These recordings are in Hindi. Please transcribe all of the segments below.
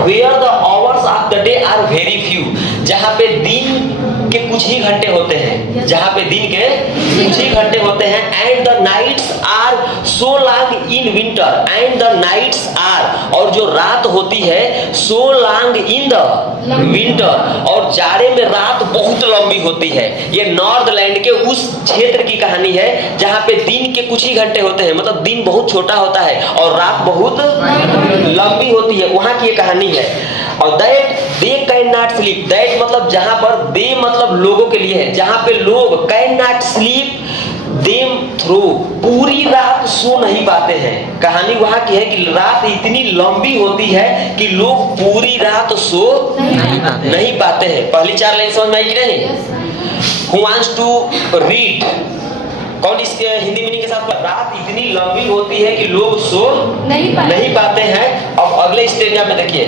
Where the hours of the day are very few, जहाँ पे दिन के कुछ ही घंटे होते हैं, जहाँ पे दिन के कुछ ही घंटे होते हैं। And the nights are so long in winter, and the nights are, और जो रात होती है so long in the winter, और जाड़े में रात बहुत लंबी होती है। ये नॉर्थलैंड के उस क्षेत्र की कहानी है जहाँ पे दिन के कुछ ही घंटे होते हैं, मतलब दिन बहुत छोटा होता है और रात बहुत लंबी होती है, वहाँ की ये कहानी है। और that they can not sleep, that मतलब जहां पर दे मतलब लोगों के लिए है, जहां पे लोग can not sleep them through, पूरी रात सो नहीं पाते हैं। कहानी वहां की है कि रात इतनी लंबी होती है कि लोग पूरी रात सो नहीं पाते हैं। पहली 4 लाइन समझ में आई कि नहीं? Who wants to read? कौन इसके हिंदी मीनिंग के साथ? रात इतनी लंबी होती है कि लोग सो नहीं पाते हैं। अब अगले स्टेज में देखिए,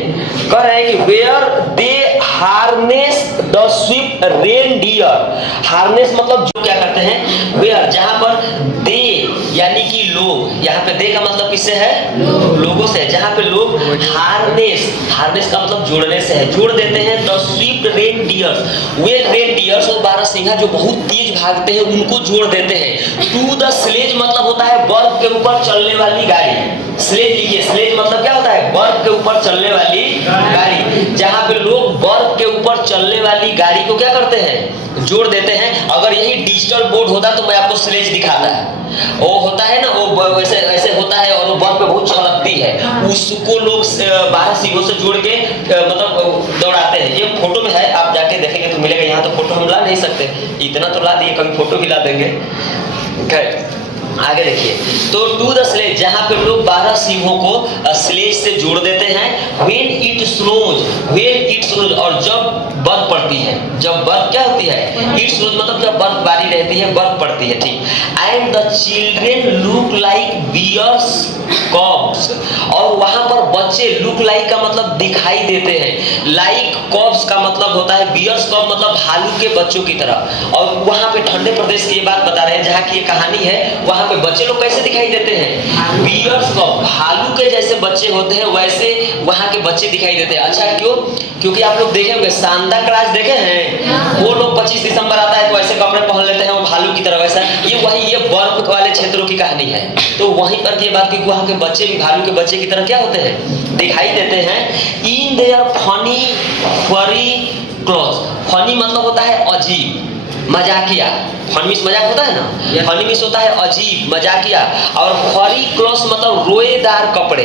कह रहे हैं कि where they harness the swift reindeer. Harness मतलब जो क्या करते हैं, वेयर जहां पर दे यानी कि लोग, यहाँ पे दे का मतलब किससे है? लोगों से। जहां पे लोग हार्नेस का मतलब जोड़ने से है, जोड़ देते हैं। The Swift reindeers, way reindeers और बारहसिंगा जो बहुत तेज भागते हैं उनको जोड़ देते हैं। टू द स्लेज मतलब होता है बर्फ के ऊपर चलने वाली गाड़ी। स्लेज लिखिए, स्लेज मतलब क्या होता है? बर्फ के ऊपर चलने वाली गाड़ी। जहां पे लोग बर्फ के ऊपर चलने वाली गाड़ी को क्या करते हैं? जोड़ देते हैं। अगर यही डिजिटल बोर्ड होता तो मैं आपको स्लेज दिखाता। वो होता है ना, वो वैसे ऐसे होता है और वो बर्फ पे बहुत चलती है, उसको लोग 12 सीढ़ियों से जोड़ के मतलब दौड़ाते हैं। ये फोटो में है, आप जाके देखेंगे तो मिलेगा। यहाँ तो फोटो हम ला नहीं सकते, इतना तो ला दिए, कभी फोटो भी ला देंगे। आगे देखिए, तो टू द स्लेज जहां पे लोग 12 सिंहों को स्लेज से जोड़ देते हैं। व्हेन इट स्नोज, और जब बर्फ पड़ती है, जब बर्फ क्या होती है? इट स्नोज मतलब जब बर्फबारी रहती है, बर्फ पड़ती है, ठीक। And the children look like bears cubs, और वहां पर बच्चे लुक लाइक का मतलब दिखाई देते हैं, लाइक कॉब्स का मतलब होता है, बियर्स कॉब मतलब भालू के बच्चों की तरह। और वहां पे ठंडे प्रदेश की ये बात बता रहे हैं जहाँ की ये कहानी है। वहां पे बच्चे लोग कैसे दिखाई देते हैं? बियर्स कॉब, भालू के जैसे बच्चे होते हैं वैसे वहां के बच्चे दिखाई देते हैं। अच्छा क्यों? क्योंकि आप लोग देखे होंगे सांता क्लॉज देखे हैं, वो लोग 25 दिसंबर आता है तो ऐसे कपड़े पहन लेते हैं, वो भालू की तरह वैसा। ये बर्फ वाले क्षेत्रों की कहानी है। तो वहीं पर की बात की वहां के बच्चे भी भालू के बच्चे की तरह क्या होते हैं? दिखाई देते हैं। इन देयर फनी फरी क्लॉज, फनी मतलब होता है अजीब, मजाकिया। फनी मीन्स मजाक होता है ना, फनी मीन्स होता है अजीब, मजाकिया। और फरी क्लॉथ मतलब रोएदार कपड़े।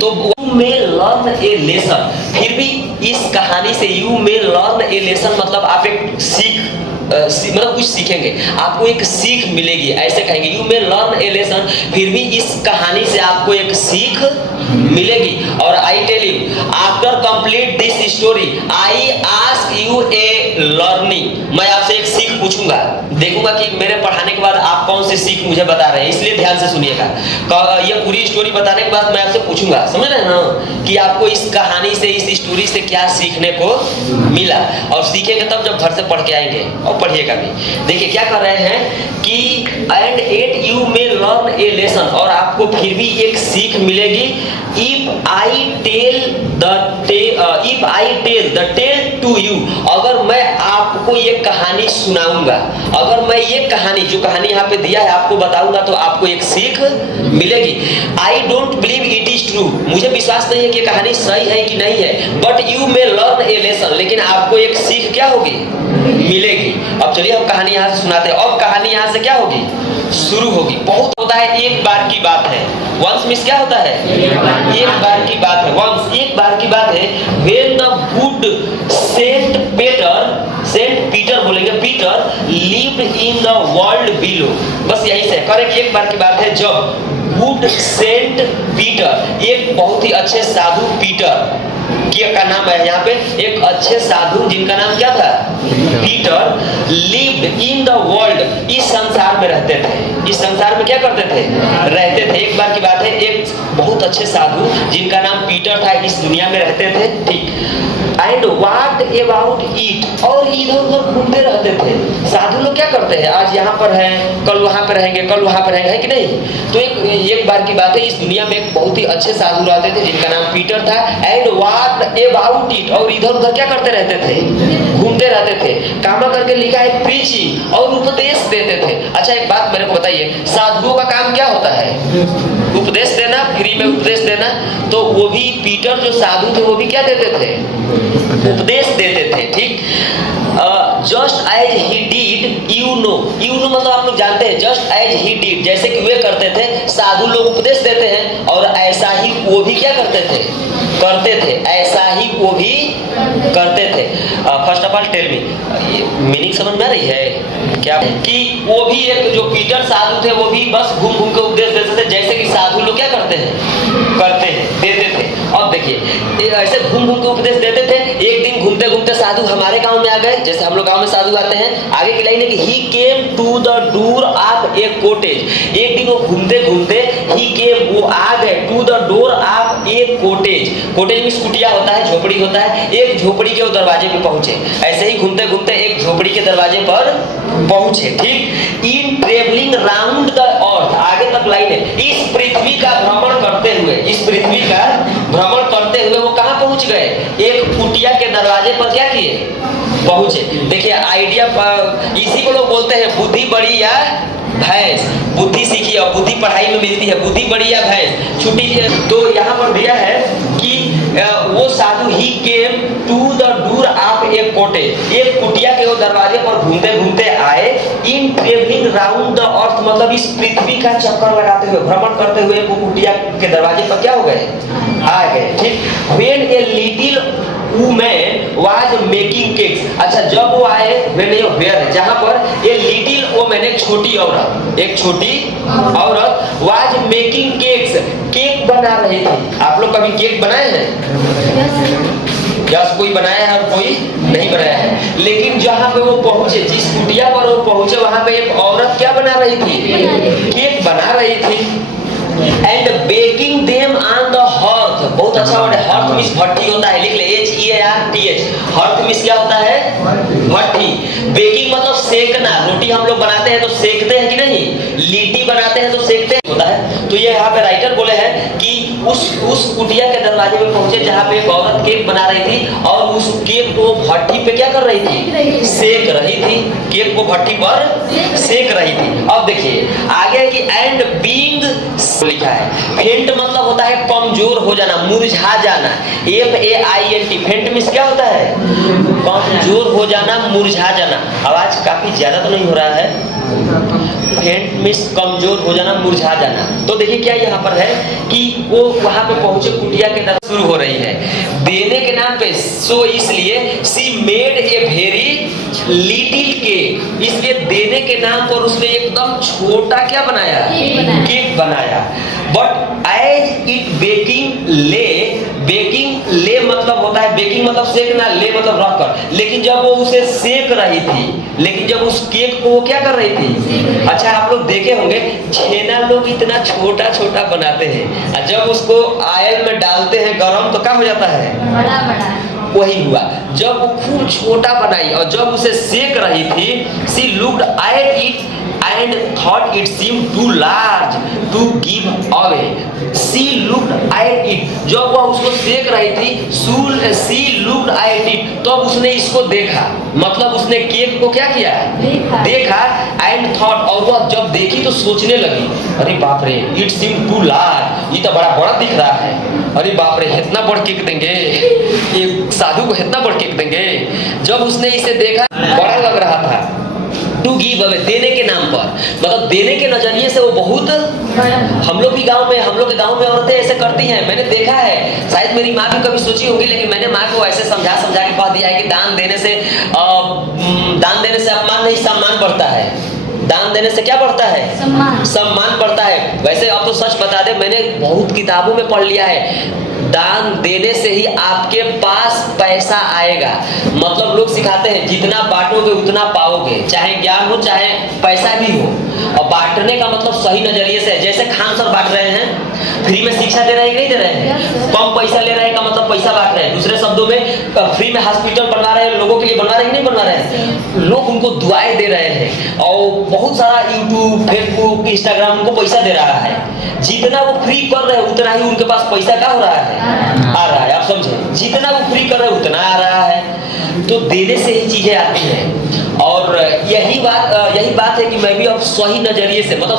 तो you may learn a lesson, फिर भी इस कहानी से you may learn a lesson मतलब आप एक मतलब कुछ सीखेंगे, आपको एक सीख मिलेगी, ऐसे कहेंगे। You may learn a lesson, फिर भी इस कहानी से आपको एक सीख मिलेगी। और I tell you after complete this story I ask you a learning, मैं आपसे एक सीख पूछूंगा, देखूंगा कि मेरे पढ़ाने के बाद आप कौन सी सीख मुझे बता रहे हैं, इसलिए ध्यान से सुनिएगा। ये पूरी स्टोरी बताने के बाद मैं आपसे पूछूंगा, समझ रहे हैं ना, कि आपको इस कहानी से, इस स्टोरी से क्या सीखने को मिला। और सीखेंगे तब जब घर से पढ़ के आएंगे, और पढ़िएगा भी। देखिए क्या कर रहे हैं कि and at you may learn a lesson, और आपको फिर भी एक सीख मिलेगी। If I tell the tale to you, अगर मैं आपको ये कहानी सुनाऊंगा, अगर मैं ये कहानी, जो कहानी यहाँ पे दिया है, आपको बताऊंगा तो आपको एक सीख मिलेगी। I don't believe it is true, मुझे विश्वास नहीं है कि कहानी सही है कि नहीं है, but you may learn a lesson, लेकिन आपको एक सीख क्या होगी? मिलेगी। अब चलिए हम कहानी यहाँ से सुनाते हैं। अब कहानी यहाँ से क्या होगी? शुरू होगी। बहुत होता है एक बार की बात है, वंस मीन्स क्या होता है? एक बार की बात है, वंस एक बार की बात है। When the good saint Peter बोलेंगे, Peter lived in the world below, बस यही से करेक्ट। एक बार की बात है जब गुड सेंट पीटर, एक बहुत ही अच्छे साधु पीटर का नाम है यहाँ पे, एक अच्छे साधु जिनका नाम क्या था? Peter. Lived in the world, इस संसार में रहते थे। इस संसार में क्या करते थे? रहते थे। एक बार की बात है, एक बहुत अच्छे साधु जिनका नाम पीटर था, इस दुनिया में रहते थे, ठीक। एंड व्हाट अबाउट इट, और इधर उधर घूमते रहते थे। साधु लोग क्या करते हैं, आज यहाँ पर हैं, कल वहाँ पर रहेंगे, कल वहाँ पर रहेंगे, है कि नहीं। तो एक बार की बात है, इस दुनिया में एक बहुत ही अच्छे साधु रहते थे जिनका नाम पीटर था। एंड व्हाट अबाउट इट, और इधर उधर क्या करते रहते थे, घूमते रहते थे। कामा करके लिखा है प्रीचिंग, और उपदेश देते थे। अच्छा एक बात मेरे को बताइए, साधुओं का काम क्या होता है, उपदेश देना, फ्री में उपदेश देना। तो वो भी पीटर जो साधु थे वो भी क्या देते थे, उपदेश देते थे। ठीक, just as he did, you know मतलब आप लोग जानते हैं, जस्ट एज ही डीड, जैसे कि वे करते थे, साधु लोग उपदेश देते हैं, और ऐसा ही वो भी क्या करते थे, ऐसा ही वो भी करते थे। First of all tell me, meaning समझ में आ रही है क्या, कि वो भी एक जो पीटर साधु थे वो भी बस घूम घूम के उपदेश देते थे, जैसे कि साधु लोग क्या करते हैं, देते थे। अब देखिए ऐसे घूम घूम के उपदेश देते थे। एक दिन घूमते घूमते साधु हमारे गांव में आ गए, जैसे हम लोग गांव में साधु आते हैं। आगे की लाइन है कि he came to the door of a cottage, एक दिन वो घूमते घूमते he came, वो आ गए, to the door of a cottage, cottage में कुटिया होता है, झोपड़ी होता है, एक झोपड़ी के वो दरवाजे पे पहुंचे। ऐसे ही घूमते घूमते एक झोपड़ी के दरवाजे पर पहुंचे। ठीक, इन ट्रेवलिंग राउंड द अर्थ, आगे तक लाइन है, इस पृथ्वी का भ्रमण करते हुए वो कहां पहुंच गए, एक कुटिया के दरवाजे पर क्या किए, पहुंचे। देखिए आइडिया, इसी को लोग बोलते हैं बुद्धि बड़ी या भैंस। बुद्धि सीखी और बुद्धि पढ़ाई में मिलती है, बुद्धि बड़ी या भैंस छुट्टी। तो यहाँ पर दिया है कि वो साधु ही came to the door of a cottage, एक कुटिया के वो दरवाजे पर घूमते घूमते आए। In travelling round the earth, मतलब इस पृथ्वी का चक्कर लगाते हुए, भ्रमण करते हुए वो कुटिया के दरवाजे पर क्या हो गए, आ गए। ठीक, when a little women was making cakes, अच्छा जब वो आए, व्हेन ये वेयर है जहां पर ए लिटिल वुमेन, एक छोटी औरत वाज मेकिंग केक्स, केक बना रही थी। आप लोग कभी केक बनाए हैं? कोई बनाया है और कोई नहीं बनाया है। लेकिन जहां पे वो पहुंचे, जिस कुटिया पर वो पहुंचे, वहां पे एक औरत क्या बना रही थी, केक बना रही थी। And baking them on the hearth, बहुत अच्छा वर्ड है, हर्थ मींस भट्टी होता है, लिख ले HEARTH, हर्थ मींस क्या होता है, भट्टी। बेकिंग मतलब सेकना, रोटी हम लोग बनाते हैं तो सेकते हैं कि नहीं, लिट्टी बनाते हैं तो सेकते हैं, होता है। तो ये यहाँ पे राइटर बोले हैं कि उस कुटिया के दरवाजे में पहुंचे जहाँ पे एक औरत केक बना रही थी, और उस केक को भट्टी पे क्या कर रही थी, सेक रही थी, केक को भट्टी पर सेक रही थी। अब देखिए आगे कि एंड बीइंग लिखा है, फेंट मतलब होता है कमजोर हो जाना, मुरझा जाना, FAINT, फेंट मींस क्या होता है, कमजोर हो जाना, मुरझा जाना। आवाज काफी ज्यादा तो नहीं हो रहा है, फेंट मींस कमजोर हो जाना, मुरझा जाना। तो देखिए क्या यहाँ पर है कि वो वहां पे पहुंचे, कुटिया के तरफ शुरू हो रही है देने के नाम पे, सो इसलिए सी made a very little cake, इसलिए देने के नाम पर उसने एकदम छोटा क्या बनाया, केक बनाया। बट एज इट बेकिंग ले मतलब होता है, बेकिंग मतलब सेकना, ले मतलब रख कर, लेकिन जब वो उसे सेक रही थी, लेकिन जब उस केक को वो क्या कर रही थी, अच्छा आप लोग देखे होंगे छेना लोग इतना छोटा छोटा बनाते हैं, और जब उसको आयल में डालते हैं गरम तो क्या हो जाता है, बड़ा बड़ा। वही हुआ, जब वो खूब छोटा बनाई और जब उसे सेक रही थी, she looked at it and thought it seemed too large to give away. She looked at it, जब वह उसको सेक रही थी, she looked at it, तब उसने इसको देखा, मतलब उसने केक को क्या किया, देखा and thought, और वह जब देखी तो सोचने लगी, अरे बाप रे, it seemed too large, ये तो बड़ा बड़ा दिख रहा है, अरे बाप रे इतना बड़ा केक देंगे, ये साधु को इतना बड़ा केक देंगे। जब उसने इसे देखा बड़ा लग रहा था, टू गिव अवे, देने के नाम पर, मतलब देने के नजरिए से वो बहुत, हम लोग के गांव में औरतें ऐसे करती हैं, मैंने देखा है, शायद मेरी माँ भी कभी सोची होगी, लेकिन मैंने माँ को ऐसे समझा के कह दिया है कि दान देने से अपमान नहीं सम्मान बढ़ता है, दान देने से क्या बढ़ता है, सम्मान बढ़ता है। वैसे अब तो सच बता दे, मैंने बहुत किताबों में पढ़ लिया है, दान देने से ही आपके पास पैसा आएगा। मतलब लोग सिखाते हैं जितना बांटोगे उतना पाओगे, चाहे ज्ञान हो चाहे पैसा भी हो। और बांटने का मतलब सही नजरिए से है। जैसे खान सर बांट रहे हैं, फ्री में शिक्षा दे रहे हैं कि नहीं दे रहे हैं? कम पैसा ले रहे हैं का मतलब पैसा बांट रहे हैं। दूसरे शब्दों में फ्री में हॉस्पिटल बनवा रहे हैं, लोगों के लिए बनवा रहे हैं कि नहीं बनवा रहे हैं? लोग उनको दुआएं दे रहे हैं और बहुत सारा यूट्यूब, फेसबुक, इंस्टाग्राम उनको पैसा दे रहा है। जितना वो फ्री कर रहे हैं उतना ही उनके पास पैसा क्या हो रहा है? आ रहा है। आप समझे, जितना वो फ्री कर रहे हैं उतना आ रहा है। तो देने से ही चीजें आती हैं। और यही बात है कि मैं भी अब सही नजरिए से मतलब